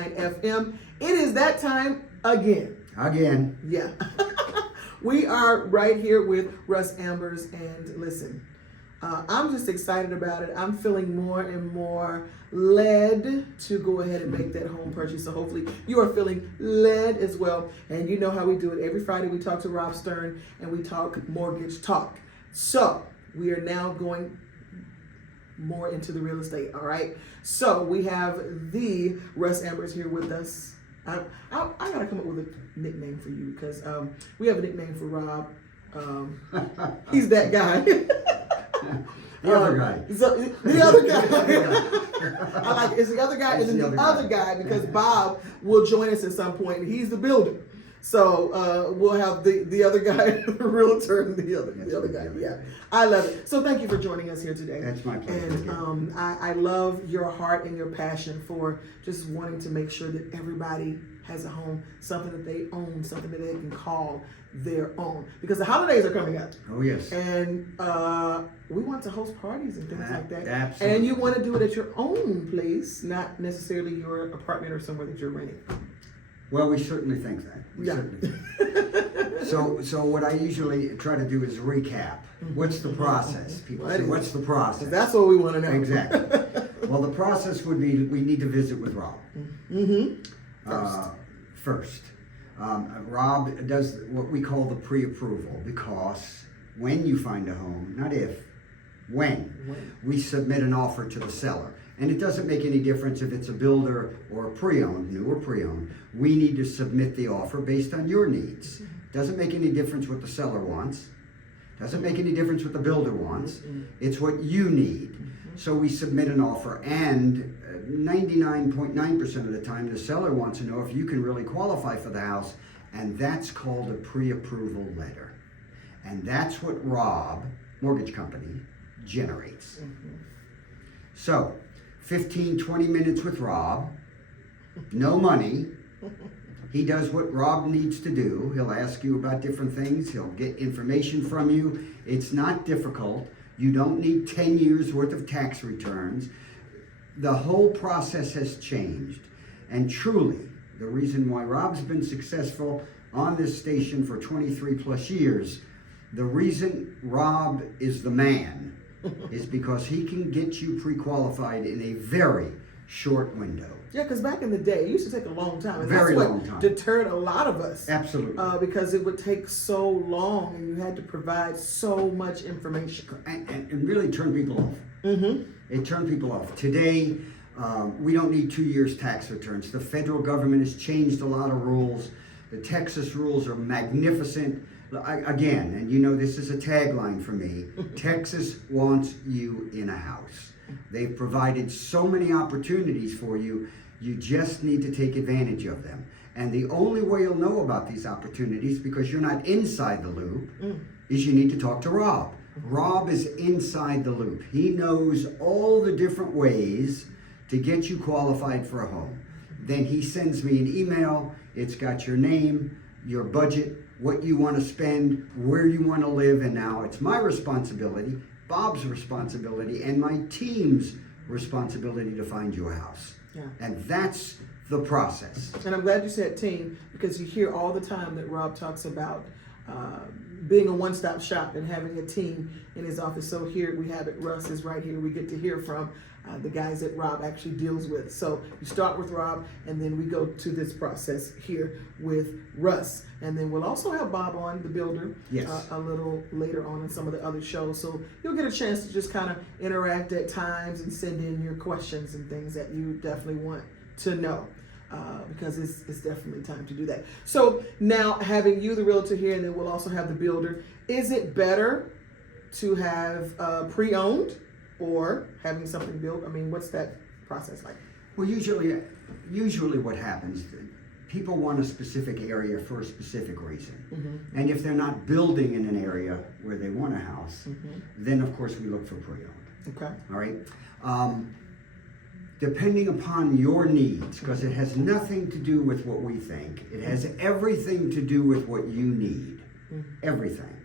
101.9 FM. It is that time again. Again. Yeah. We are right here with Russ Ambers, and listen, I'm just excited about it. I'm feeling more and more led to go ahead and make that home purchase. So hopefully you are feeling led as well. And you know how we do it. Every Friday we talk to Rob Stern and we talk mortgage talk. So we are now going more into the real estate. All right. So we have the Russ Ambers here with us. I gotta come up with a nickname for you because we have a nickname for Rob. He's that guy. The other guy. So, the other guy. I like it. It's the other guy and then the other guy because Bob will join us at some point and he's the builder. So we'll have the other guy, the realtor, and the other guy. Yeah, I love it. So thank you for joining us here today. That's my pleasure. And I love your heart and your passion for just wanting to make sure that everybody has a home, something that they own, something that they can call their own. Because the holidays are coming up. Oh yes. And we want to host parties and things like that. Absolutely. And you want to do it at your own place, not necessarily your apartment or somewhere that you're renting. Well, we certainly think that. We certainly think. So what I usually try to do is recap. What's the process? People say, what's the process? That's what we want to know. Exactly. Well, the process would be we need to visit with Rob. First. Rob does what we call the pre-approval because when you find a home, not if, when, we submit an offer to the seller. And it doesn't make any difference if it's a builder or a pre-owned, new or pre-owned. We need to submit the offer based on your needs. Doesn't make any difference what the seller wants. Doesn't make any difference what the builder wants. It's what you need. So we submit an offer, and 99.9% of the time the seller wants to know if you can really qualify for the house, and that's called a pre-approval letter. And that's what Rob, mortgage company, generates. So 15, 20 minutes with Rob, no money. He does what Rob needs to do. He'll ask you about different things. He'll get information from you. It's not difficult. You don't need 10 years worth of tax returns. The whole process has changed. And truly, the reason why Rob's been successful on this station for 23 plus years, the reason Rob is the man is because he can get you pre-qualified in a very short window. Yeah, because back in the day, it used to take a long time. And Very that's long what time. deterred a lot of us. Absolutely. Because it would take so long and you had to provide so much information. And really turn people off. It turned people off. Today, we don't need 2 years tax returns. The federal government has changed a lot of rules. The Texas rules are magnificent. Again, and you know this is a tagline for me, Texas wants you in a house. They've provided so many opportunities for you, you just need to take advantage of them. And the only way you'll know about these opportunities, because you're not inside the loop, is you need to talk to Rob. Rob is inside the loop. He knows all the different ways to get you qualified for a home. Then he sends me an email. It's got your name, your budget, what you want to spend, where you want to live, and now it's my responsibility, Bob's responsibility, and my team's responsibility to find you a house. Yeah. And that's the process. And I'm glad you said team, because you hear all the time that Rob talks about being a one-stop shop and having a team in his office. So here we have it. Russ is right here. We get to hear from the guys that Rob actually deals with. So you start with Rob, and then we go to this process here with Russ. And then we'll also have Bob on, the builder, a little later on in some of the other shows. So you'll get a chance to just kind of interact at times and send in your questions and things that you definitely want to know. Because it's definitely time to do that. So now having you, the realtor, here, and then we'll also have the builder, is it better to have pre-owned or having something built? I mean, what's that process like? Well, usually what happens, people want a specific area for a specific reason. And if they're not building in an area where they want a house, then of course we look for pre-owned. Okay. All right. Depending upon your needs, because it has nothing to do with what we think. It has everything to do with what you need. Everything.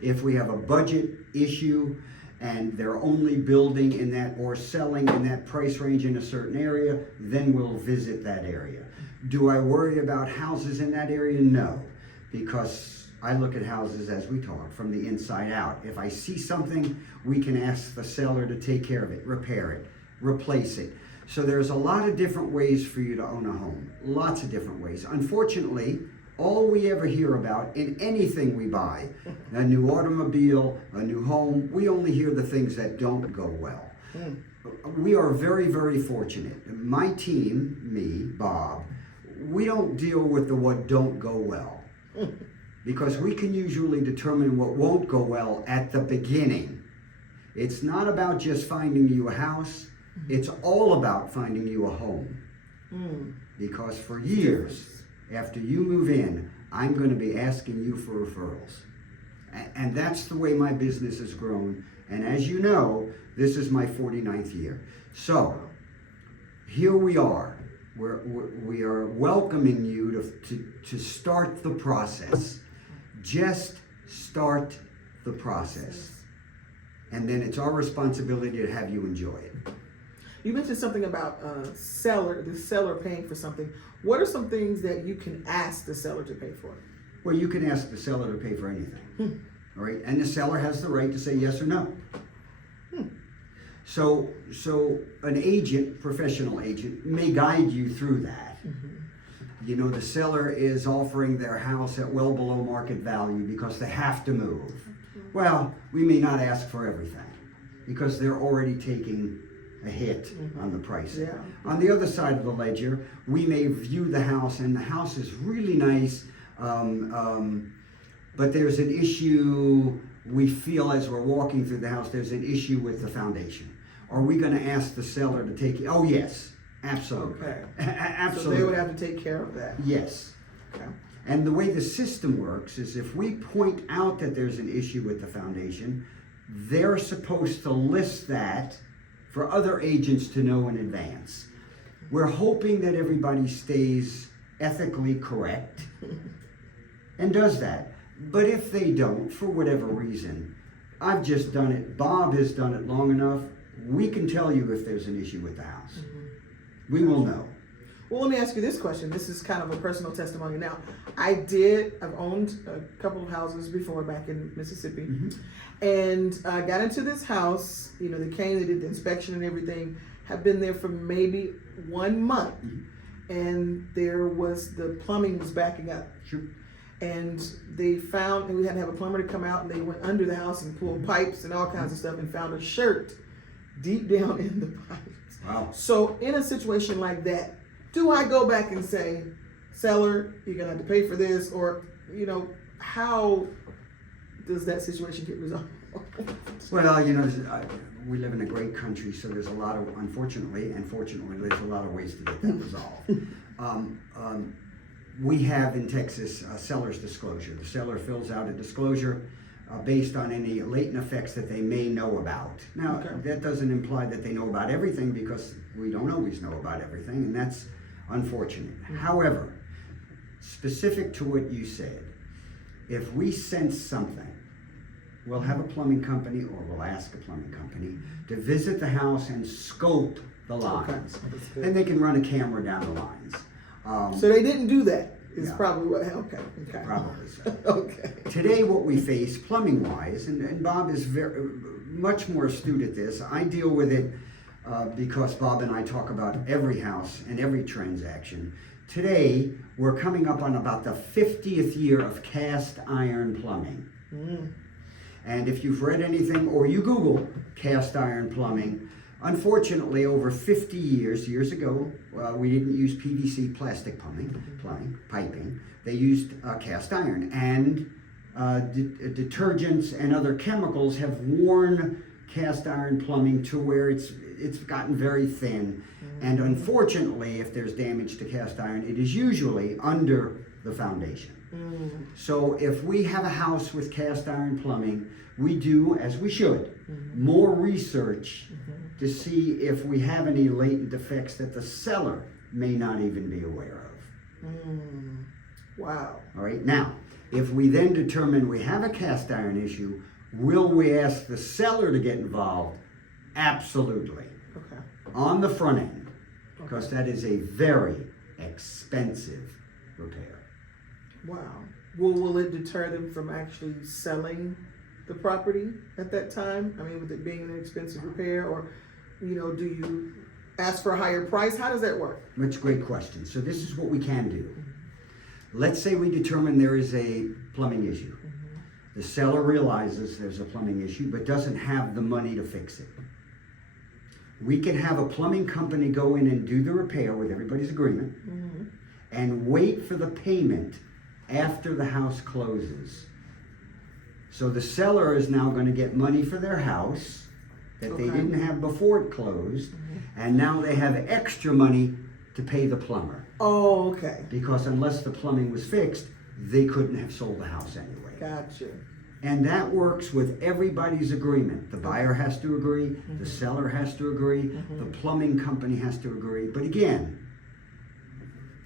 If we have a budget issue and they're only building in that or selling in that price range in a certain area, then we'll visit that area. Do I worry about houses in that area? No, because I look at houses, as we talk, from the inside out. If I see something, we can ask the seller to take care of it, repair it, replace it. So there's a lot of different ways for you to own a home, lots of different ways. Unfortunately, all we ever hear about in anything we buy, a new automobile, a new home, we only hear the things that don't go well. We are very, very fortunate. My team, me, Bob, we don't deal with the what don't go well, because we can usually determine what won't go well at the beginning. It's not about just finding you a house, it's all about finding you a home. Because for years, after you move in, I'm going to be asking you for referrals. And that's the way my business has grown. And as you know, this is my 49th year. So here we are. We are welcoming you to start the process. Just start the process. And then it's our responsibility to have you enjoy it. You mentioned something about the seller paying for something. What are some things that you can ask the seller to pay for? Well, you can ask the seller to pay for anything, all right? And the seller has the right to say yes or no. So an agent, professional agent, may guide you through that. You know, the seller is offering their house at well below market value because they have to move. Well, we may not ask for everything because they're already taking a hit on the price. Yeah. On the other side of the ledger, we may view the house and the house is really nice, but there's an issue we feel as we're walking through the house, there's an issue with the foundation. Are we going to ask the seller to take it? Oh, yes, absolutely. Okay. Absolutely. So they would have to take care of that. Yes. Okay. And the way the system works is if we point out that there's an issue with the foundation, they're supposed to list that for other agents to know in advance. We're hoping that everybody stays ethically correct and does that. But if they don't, for whatever reason, I've just done it, Bob has done it long enough, we can tell you if there's an issue with the house. We will know. Well, let me ask you this question. This is kind of a personal testimony. Now, I've owned a couple of houses before back in Mississippi. And I got into this house, you know, they came, they did the inspection and everything, have been there for maybe 1 month. And the plumbing was backing up. Sure. And they found, and we had to have a plumber to come out, and they went under the house and pulled pipes and all kinds of stuff and found a shirt deep down in the pipes. Wow. So in a situation like that, do I go back and say, seller, you're gonna have to pay for this, or, you know, how does that situation get resolved? Well, you know, we live in a great country, so there's a lot of, unfortunately, and fortunately, there's a lot of ways to get that resolved. We have in Texas a seller's disclosure. The seller fills out a disclosure based on any latent effects that they may know about. Now, that doesn't imply that they know about everything, because we don't always know about everything, and that's unfortunate. However, specific to what you said, if we sense something, we'll have a plumbing company, or we'll ask a plumbing company to visit the house and scope the lines. And they can run a camera down the lines. So they didn't do that. Is Yeah. probably what. Okay. Probably so. Okay. Today, what we face, plumbing-wise, and Bob is very much more astute at this. I deal with it because Bob and I talk about every house and every transaction. Today, we're coming up on about the 50th year of cast iron plumbing. And if you've read anything, or you Google cast iron plumbing, unfortunately, over 50 years ago, we didn't use PVC plastic piping. They used cast iron, and detergents and other chemicals have worn cast iron plumbing to where it's gotten very thin. And unfortunately, if there's damage to cast iron, it is usually under the foundation. So if we have a house with cast iron plumbing, we do, as we should, more research to see if we have any latent defects that the seller may not even be aware of. Wow. All right, now, if we then determine we have a cast iron issue, Will we ask the seller to get involved? Absolutely. Okay. On the front end, because that is a very expensive repair. Wow. Will it deter them from actually selling the property at that time? I mean, with it being an expensive repair, or, do you ask for a higher price? How does that work? That's a great question. So this is what we can do. Let's say we determine there is a plumbing issue. The seller realizes there's a plumbing issue, but doesn't have the money to fix it. We can have a plumbing company go in and do the repair with everybody's agreement and wait for the payment after the house closes. So the seller is now going to get money for their house that they didn't have before it closed, and now they have extra money to pay the plumber. Oh, okay. Because unless the plumbing was fixed, they couldn't have sold the house anyway. Gotcha. And that works with everybody's agreement. The buyer has to agree, the seller has to agree, the plumbing company has to agree. But again,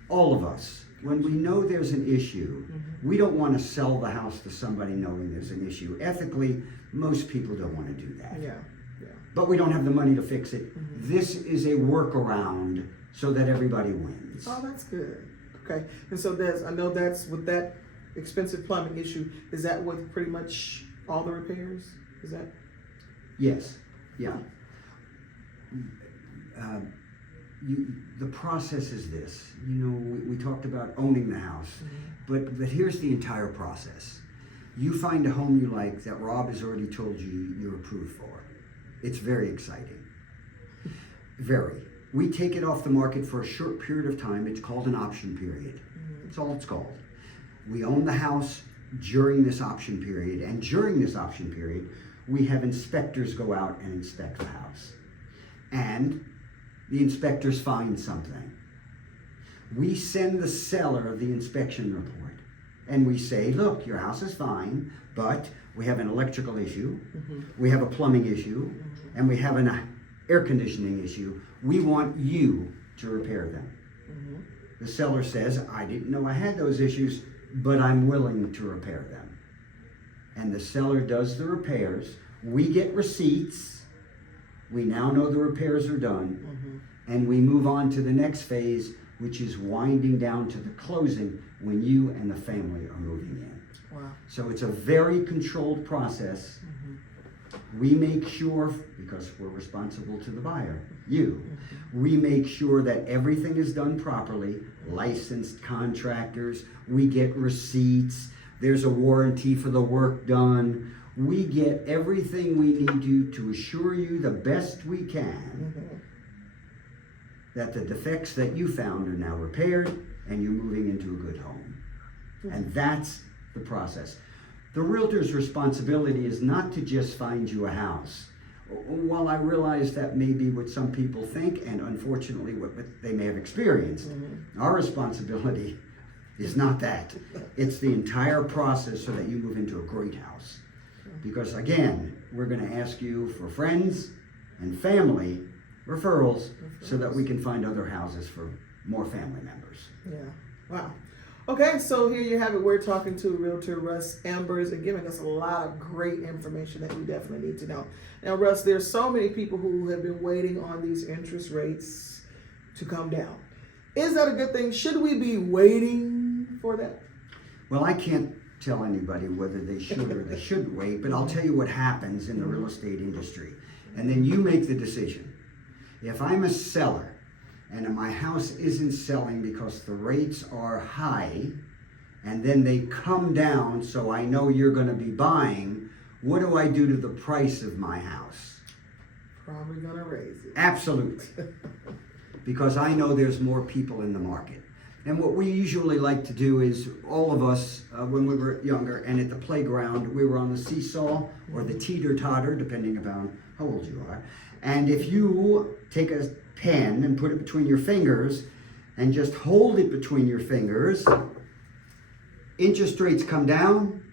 all of us, when we know there's an issue, we don't want to sell the house to somebody knowing there's an issue. Ethically, most people don't want to do that. Yeah. But we don't have the money to fix it. This is a workaround so that everybody wins. Oh, that's good. Okay. And so I know that's with that expensive plumbing issue, is that with pretty much all the repairs? Is that? Yes. Yeah. The process is this. We talked about owning the house, but here's the entire process. You find a home you like that Rob has already told you you're approved for. It's very exciting. Very. We take it off the market for a short period of time. It's called an option period. That's all it's called. We own the house during this option period, and during this option period, we have inspectors go out and inspect the house. And the inspectors find something. We send the seller the inspection report, and we say, look, your house is fine, but we have an electrical issue, we have a plumbing issue, and we have an air conditioning issue. We want you to repair them. The seller says, I didn't know I had those issues, but I'm willing to repair them. And the seller does the repairs. We get receipts. We now know the repairs are done. And we move on to the next phase, which is winding down to the closing when you and the family are moving in. Wow. So it's a very controlled process. We make sure, because we're responsible to the buyer, we make sure that everything is done properly, licensed contractors, we get receipts, there's a warranty for the work done. We get everything we need to assure you the best we can that the defects that you found are now repaired and you're moving into a good home. And that's the process. The realtor's responsibility is not to just find you a house. While I realize that may be what some people think, and unfortunately what they may have experienced, our responsibility is not that. It's the entire process so that you move into a great house. Because again, we're going to ask you for friends and family referrals so that we can find other houses for more family members. Yeah. Wow. Okay, so here you have it. We're talking to Realtor Russ Ambers and giving us a lot of great information that we definitely need to know. Now, Russ, there's so many people who have been waiting on these interest rates to come down. Is that a good thing? Should we be waiting for that? Well, I can't tell anybody whether they should or they shouldn't wait, but I'll tell you what happens in the real estate industry. And then you make the decision. If I'm a seller, and my house isn't selling because the rates are high, and then they come down so I know you're going to be buying, what do I do to the price of my house? Probably going to raise it. Absolutely. Because I know there's more people in the market. And what we usually like to do is, all of us, when we were younger and at the playground, we were on the seesaw or the teeter-totter, depending upon how old you are. And if you take a pen and put it between your fingers and just hold it between your fingers, interest rates come down,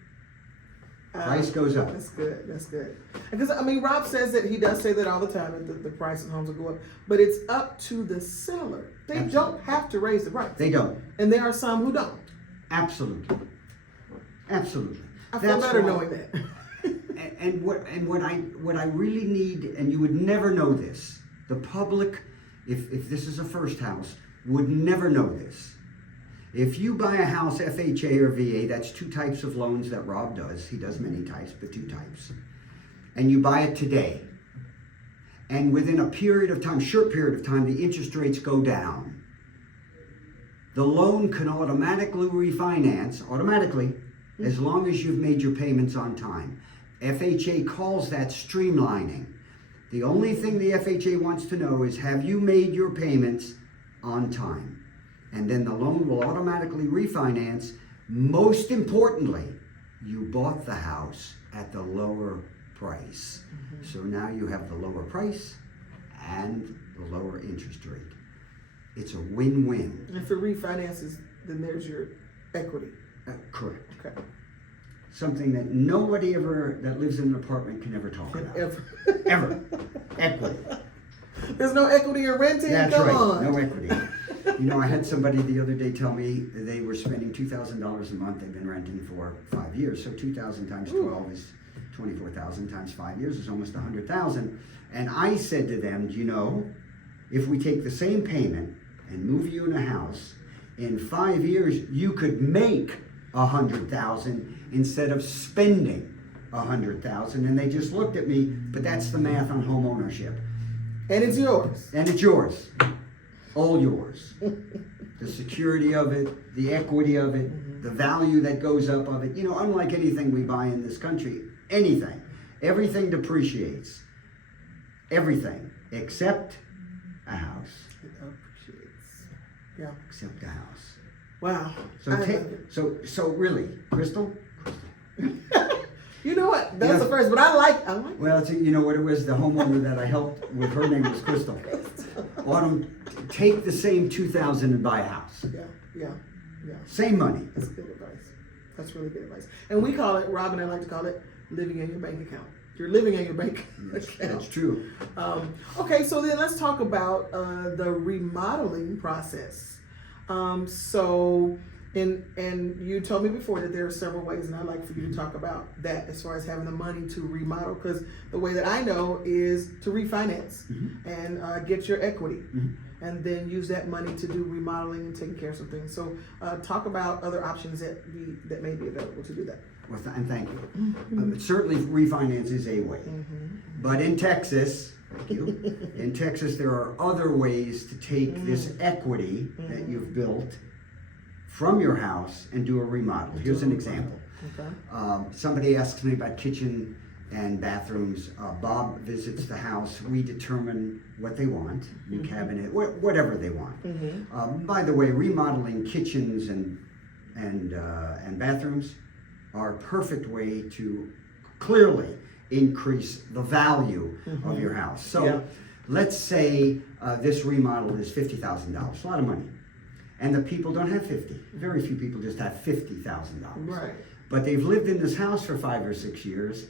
price goes up. That's good. That's good. Because Rob says that he does say that all the time, that the price of homes will go up, but it's up to the seller. They Absolutely. Don't have to raise the price. They don't. And there are some who don't. Absolutely. Absolutely. I feel better knowing that. And what I really need, and you would never know this, the public, if this is a first house, would never know this. If you buy a house, FHA or VA, that's 2 types of loans that Rob does. He does many types, but 2 types. And you buy it today. And within a period of time, short period of time, the interest rates go down. The loan can automatically refinance, as long as you've made your payments on time. FHA calls that streamlining. The only thing the FHA wants to know is, have you made your payments on time? And then the loan will automatically refinance. Most importantly, you bought the house at the lower price. So now you have the lower price and the lower interest rate. It's a win-win. And if it refinances, then there's your equity. Correct. Okay. Something that nobody that lives in an apartment can ever talk about. Ever. Equity. There's no equity in renting? That's Come right, on. no equity. You know, I had somebody the other day tell me they were spending $2,000 a month. They've been renting for 5 years. So 2,000 times 12 is 24,000 times 5 years is almost 100,000. And I said to them, do you know, if we take the same payment and move you in a house, in 5 years you could make 100,000 instead of spending 100,000. And they just looked at me, but that's the math on home ownership. And it's yours. And it's yours. All yours. The security of it, the equity of it, the value that goes up of it. You know, unlike anything we buy in this country, everything depreciates. Everything except a house. It appreciates. Yeah. Except a house. Wow. So really, Crystal? You know what? That's Yes. the first, but I like Well, you know what it was? The homeowner that I helped with, her name was Crystal. Autumn, take the same 2,000 and buy a house. Yeah. Same money. That's good advice. That's really good advice. And we call it, Rob and I like to call it, living in your bank account. You're living in your bank account. That's true. Okay, so then let's talk about the remodeling process. And you told me before that there are several ways, and I'd like for you to talk about that as far as having the money to remodel, because the way that I know is to refinance and get your equity, and then use that money to do remodeling and taking care of some things. So talk about other options that may be available to do that. Well, and thank you. Certainly refinance is a way. But in Texas, thank you, in Texas there are other ways to take this equity that you've built from your house and do a remodel. Here's an example. Okay. Somebody asks me about kitchen and bathrooms. Bob visits the house. We determine what they want, new cabinet, whatever they want. By the way, remodeling kitchens and bathrooms are a perfect way to clearly increase the value of your house. So let's say this remodel is $50,000, a lot of money. And the people don't have 50. Very few people just have $50,000. Right. But they've lived in this house for 5 or 6 years,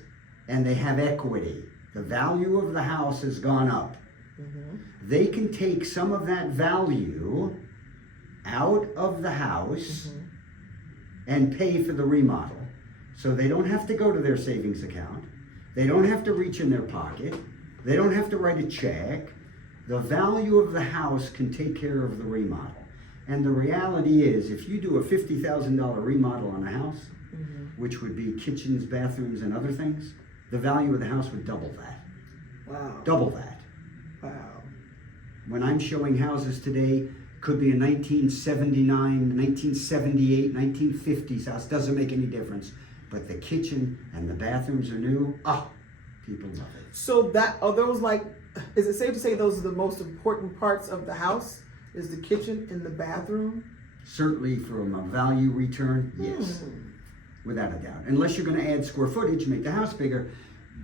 and they have equity. The value of the house has gone up. They can take some of that value out of the house and pay for the remodel. So they don't have to go to their savings account. They don't have to reach in their pocket. They don't have to write a check. The value of the house can take care of the remodel. And the reality is, if you do a $50,000 remodel on a house, which would be kitchens, bathrooms, and other things, the value of the house would double that. Wow. Double that. Wow. When I'm showing houses today, could be a 1979, 1978, 1950s house, doesn't make any difference. But the kitchen and the bathrooms are new, people love it. So are those is it safe to say those are the most important parts of the house? Is the kitchen and the bathroom? Certainly from a value return, yes. Without a doubt. Unless you're going to add square footage, make the house bigger.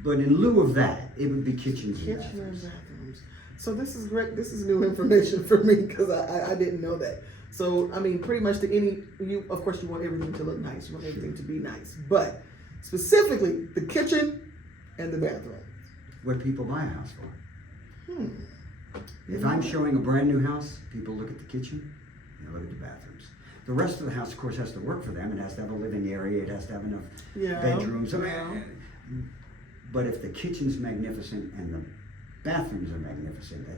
But in lieu of that, it would be kitchens and bathrooms. So this is great. This is new information for me because I didn't know that. So, I mean, pretty much of course you want everything to look nice. You want everything to be nice. But specifically, the kitchen and the bathroom. What people buy a house for. If I'm showing a brand new house, people look at the kitchen, they look at the bathrooms. The rest of the house, of course, has to work for them. It has to have a living area. It has to have enough bedrooms. But if the kitchen's magnificent and the bathrooms are magnificent,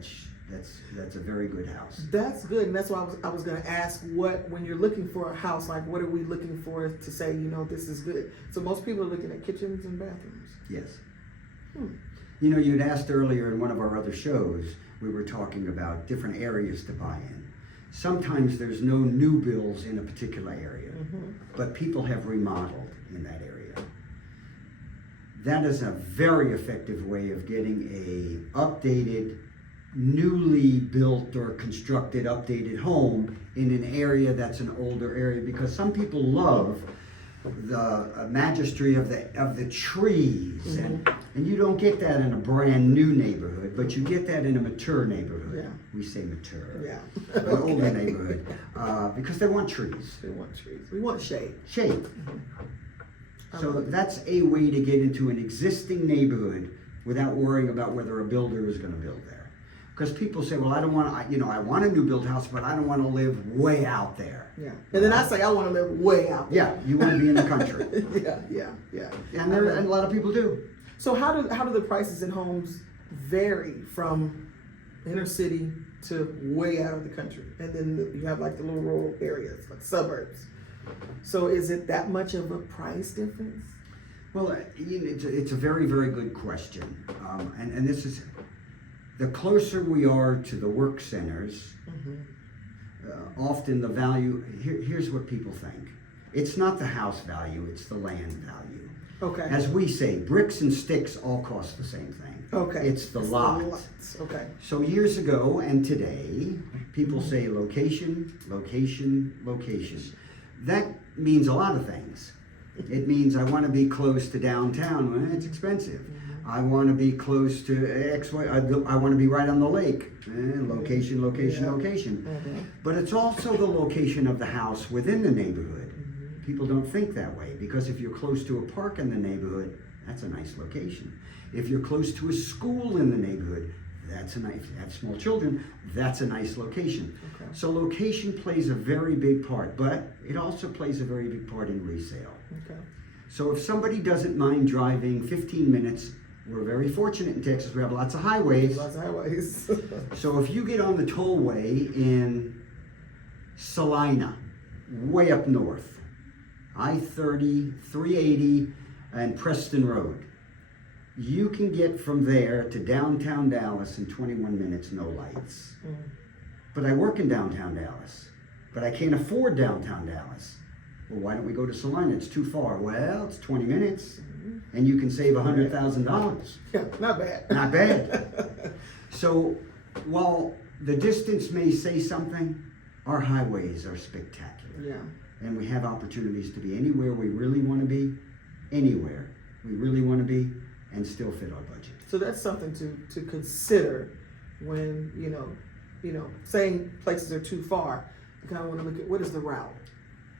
that's a very good house. That's good, and that's why I was going to ask, what, when you're looking for a house, like what are we looking for to say, you know, this is good? So most people are looking at kitchens and bathrooms. Yes. You know, you'd asked earlier in one of our other shows, we were talking about different areas to buy in. Sometimes there's no new builds in a particular area, but people have remodeled in that area. That is a very effective way of getting a updated, newly built or constructed updated home in an area that's an older area, because some people love the majesty of the trees, and you don't get that in a brand new neighborhood, but you get that in a mature neighborhood. Yeah. We say mature. Yeah. An older neighborhood, because they want trees. They want trees. We want shade. Shade. So that's a way to get into an existing neighborhood without worrying about whether a builder is going to build there. Because people say, well, I don't want, you know, I want a new built house, but I don't want to live way out there. Yeah. And then I say, I want to live way out there. Yeah, you want to be in the country. Yeah. And a lot of people do. So how do the prices in homes vary from inner city to way out of the country? And then you have like the little rural areas, like suburbs. So is it that much of a price difference? Well, you know, it's a very, very good question. And this is, the closer we are to the work centers, often the value, here's what people think. It's not the house value, it's the land value. Okay. As we say, bricks and sticks all cost the same thing. Okay. It's the lot. Okay. So years ago and today, people say location, location, location. That means a lot of things. It means I want to be close to downtown when it's expensive. I want to be close to X, Y, I want to be right on the lake. Location, location, location. But it's also the location of the house within the neighborhood. People don't think that way, because if you're close to a park in the neighborhood, that's a nice location. If you're close to a school in the neighborhood, that's a nice, if you have small children, that's a nice location. Okay. So location plays a very big part, but it also plays a very big part in resale. Okay. So if somebody doesn't mind driving 15 minutes, we're very fortunate in Texas, we have lots of highways. Lots of highways. So if you get on the tollway in Salina, way up north, I-30, 380, and Preston Road, you can get from there to downtown Dallas in 21 minutes, no lights. But I work in downtown Dallas, but I can't afford downtown Dallas. Well, why don't we go to Salina? It's too far. Well, it's 20 minutes, and you can save $100,000. Yeah, not bad. Not bad. So while the distance may say something, our highways are spectacular. Yeah. And we have opportunities to be anywhere we really want to be, anywhere we really want to be, and still fit our budget. So that's something to consider when, you know, saying places are too far. You kind of want to look at, what is the route?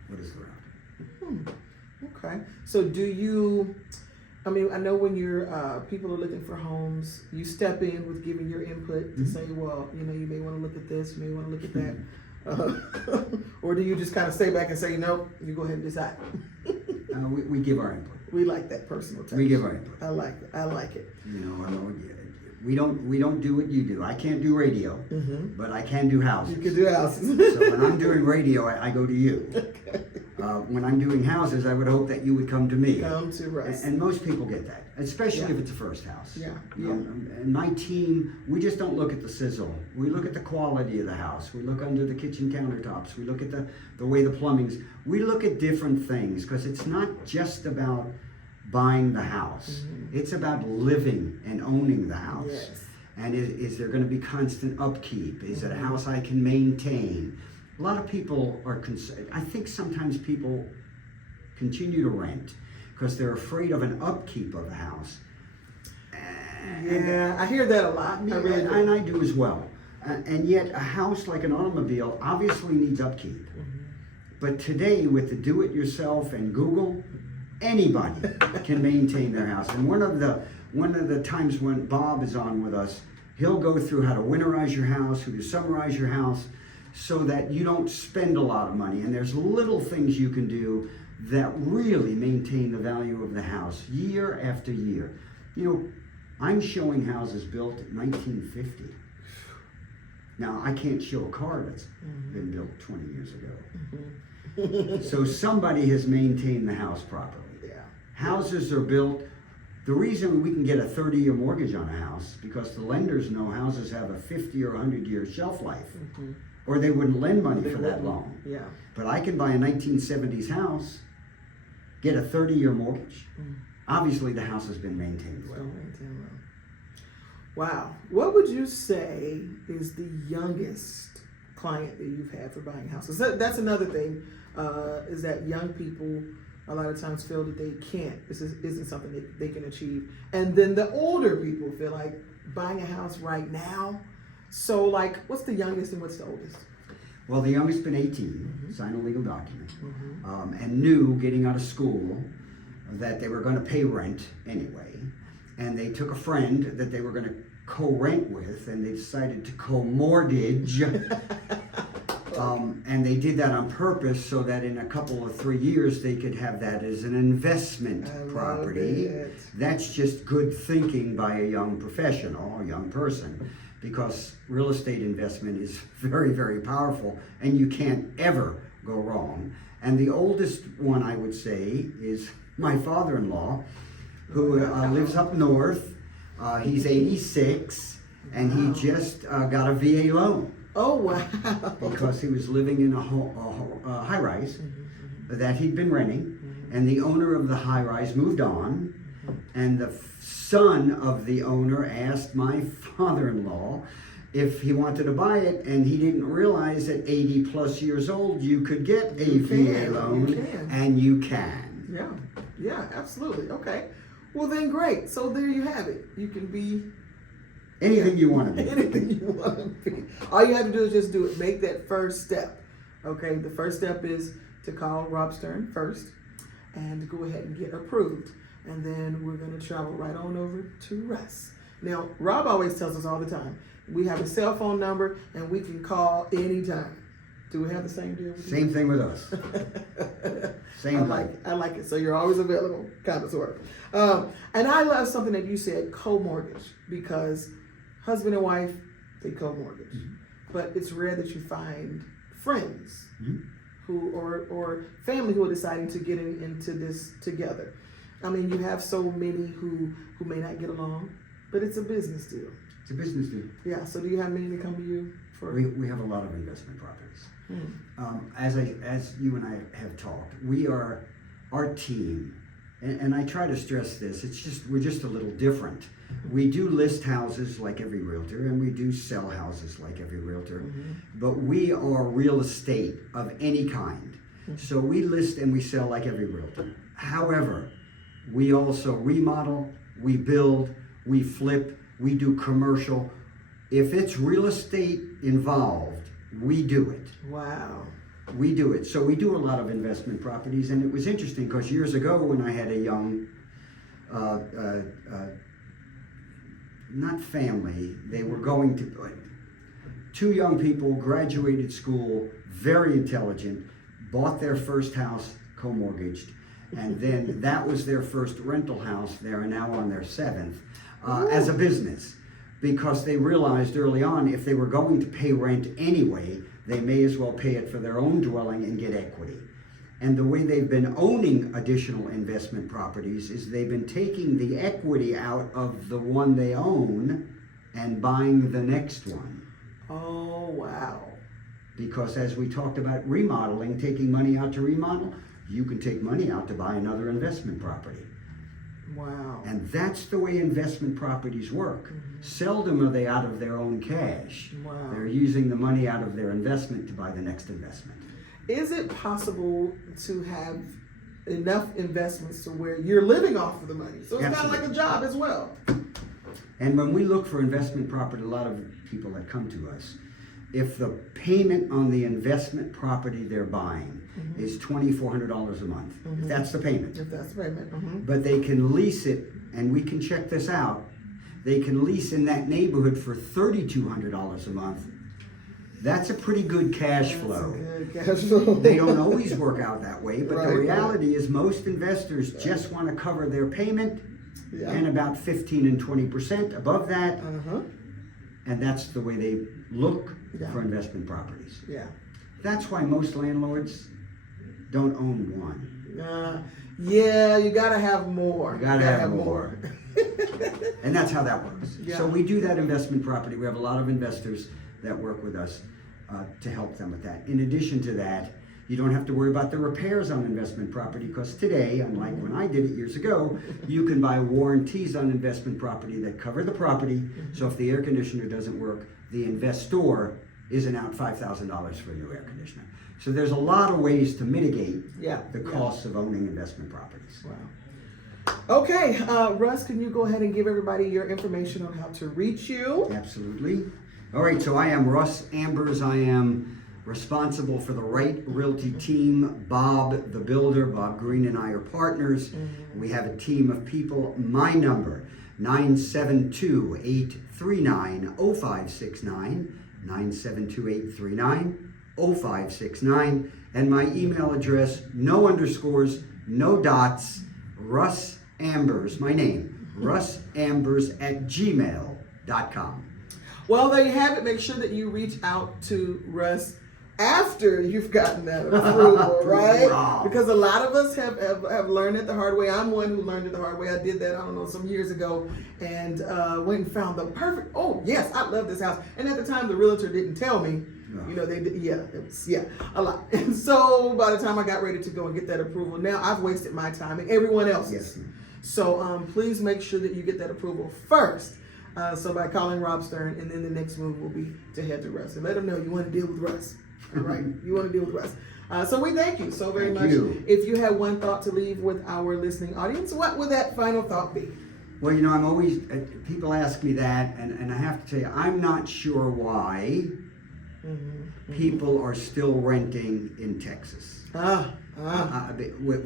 What is the route? Okay. So do you, I mean, I know when you're, people are looking for homes, you step in with giving your input to say, well, you know, you may want to look at this, you may want to look at that. Or do you just kind of stay back and say, no, you go ahead and decide? We give our input. We like that personal touch. We give our input. I like it. I like it. You know, we don't do what you do. I can't do radio, but I can do houses. You can do houses. So when I'm doing radio, I go to you. Okay. When I'm doing houses, I would hope that you would come to me. Come to Russ. And most people get that, especially Yeah. if it's a first house. Yeah. And my team, we just don't look at the sizzle. We look at the quality of the house. We look under the kitchen countertops. We look at the way the plumbing's. We look at different things, because it's not just about buying the house. It's about living and owning the house. Yes. And is there going to be constant upkeep? Is it a house I can maintain? A lot of people are concerned. I think sometimes people continue to rent because they're afraid of an upkeep of the house. Yeah, I hear that a lot. I really do. And I do as well. And yet a house like an automobile obviously needs upkeep. But today, with the do-it-yourself and Google, anybody can maintain their house. And one of the times when Bob is on with us, he'll go through how to winterize your house, how to summerize your house. so that you don't spend a lot of money. And there's little things you can do that really maintain the value of the house year after year. You know, I'm showing houses built in 1950. Now, I can't show a car that's been built 20 years ago. So somebody has maintained the house properly. Yeah. Houses are built. The reason we can get a 30-year mortgage on a house because the lenders know houses have a 50 or 100-year shelf life, or they wouldn't lend money for that long. Yeah. But I can buy a 1970s house, get a 30-year mortgage. Obviously, the house has been maintained well. Wow. What would you say is the youngest client that you've had for buying houses? That's another thing, is that young people a lot of times feel that they can't. This isn't something that they can achieve. And then the older people feel like buying a house right now. So, like, what's the youngest and what's the oldest? Well, the youngest been 18, signed a legal document, and knew getting out of school that they were going to pay rent anyway. And they took a friend that they were going to co-rent with, and they decided to co-mortgage. And they did that on purpose so that in a couple of 3 years they could have that as an investment property. That's just good thinking by a young professional, a young person, because real estate investment is very, very powerful and you can't ever go wrong. And the oldest one I would say is my father-in-law, who lives up north. He's 86 and he just got a VA loan. Oh, wow. Because he was living in a high-rise that he'd been renting, and the owner of the high-rise moved on, and the son of the owner asked my father-in-law if he wanted to buy it, and he didn't realize at 80 plus years old you could get a VA loan, and you can. Yeah, absolutely. Okay. Well, then great. So there you have it. You can be anything you want to be. Anything you want to be. All you have to do is just do it. Make that first step. Okay. The first step is to call Rob Stern first and go ahead and get approved. And then we're going to travel right on over to Russ. Now, Rob always tells us all the time, we have a cell phone number and we can call anytime. Do we have the same deal with you? Same thing with us. Same I like it. So you're always available, kind of sort of. And I love something that you said, co-mortgage, because husband and wife, they co-mortgage. But it's rare that you find friends who or family who are deciding to get into this together. I mean, you have so many who may not get along, but it's a business deal. It's a business deal. Yeah. So do you have many that come to you for? We have a lot of investment properties. As you and I have talked, we are our team, and I try to stress this. We're just a little different. We do list houses like every realtor, and we do sell houses like every realtor, but we are real estate of any kind. So we list and we sell like every realtor. However, we also remodel, we build, we flip, we do commercial. If it's real estate involved, we do it. Wow. We do it. So we do a lot of investment properties, and it was interesting because years ago when I had a young, not family, they were going to, two young people, graduated school, very intelligent, bought their first house, co-mortgaged, and then that was their first rental house. They are now on their seventh as a business, because they realized early on if they were going to pay rent anyway, they may as well pay it for their own dwelling and get equity. And the way they've been owning additional investment properties is they've been taking the equity out of the one they own and buying the next one. Oh, wow. Because as we talked about remodeling, taking money out to remodel, you can take money out to buy another investment property. Wow. And that's the way investment properties work. Seldom are they out of their own cash. Wow. They're using the money out of their investment to buy the next investment. Is it possible to have enough investments to where you're living off of the money? So it's kind of like a job as well. And when we look for investment property, a lot of people that come to us, if the payment on the investment property they're buying is $2,400 a month, if that's the payment. If that's the payment. But they can lease it, and we can check this out, they can lease in that neighborhood for $3,200 a month. That's a pretty good cash flow. Good cash flow. They don't always work out that way, but the Right, reality is most investors just want to cover their payment Yeah. and about 15 and 20% above that, Uh-huh. and that's the way they look Yeah. for investment properties. Yeah. That's why most landlords don't own one. Yeah, you gotta have more. You gotta have more. And that's how that works. Yeah. So we do that investment property. We have a lot of investors that work with us to help them with that. In addition to that, you don't have to worry about the repairs on investment property because today, unlike when I did it years ago, you can buy warranties on investment property that cover the property. So if the air conditioner doesn't work, the investor isn't out $5,000 for a new air conditioner. So there's a lot of ways to mitigate the costs of owning investment properties. Wow. Okay, Russ, can you go ahead and give everybody your information on how to reach you? Absolutely. All right, so I am Russ Ambers. I am responsible for the Right Realty team. Bob, the builder, Bob Green and I are partners. We have a team of people. My number, 972-839-0569, 972-839-0569. And my email address, no underscores, no dots, Russ Ambers, my name, russambers@gmail.com. Well, there you have it. Make sure that you reach out to Russ after you've gotten that approval, right? Because a lot of us have learned it the hard way. I'm one who learned it the hard way. I did that, I don't know, some years ago, and went and found the perfect, oh yes, I love this house. And at the time, the realtor didn't tell me. You know, they did, it was, a lot. And so by the time I got ready to go and get that approval, now I've wasted my time and everyone else's. Yes. So please make sure that you get that approval first. So by calling Rob Stern, and then the next move will be to head to Russ and let him know you want to deal with Russ. All right, you want to deal with Russ. So we thank you so very much. If you have one thought to leave with our listening audience, what would that final thought be? Well, you know, I'm always, people ask me that, and I have to tell you, I'm not sure why people are still renting in Texas.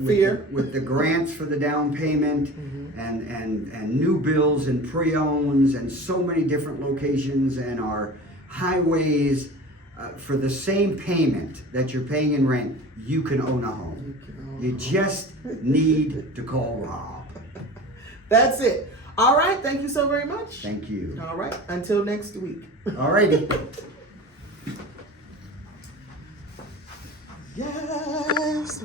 Fear. With the grants for the down payment and new bills and pre-owns and so many different locations and our highways, for the same payment that you're paying in rent, you can own a home. You just need to call Rob. That's it. All right. Thank you so very much. Thank you. All right. Until next week. All righty. Yes.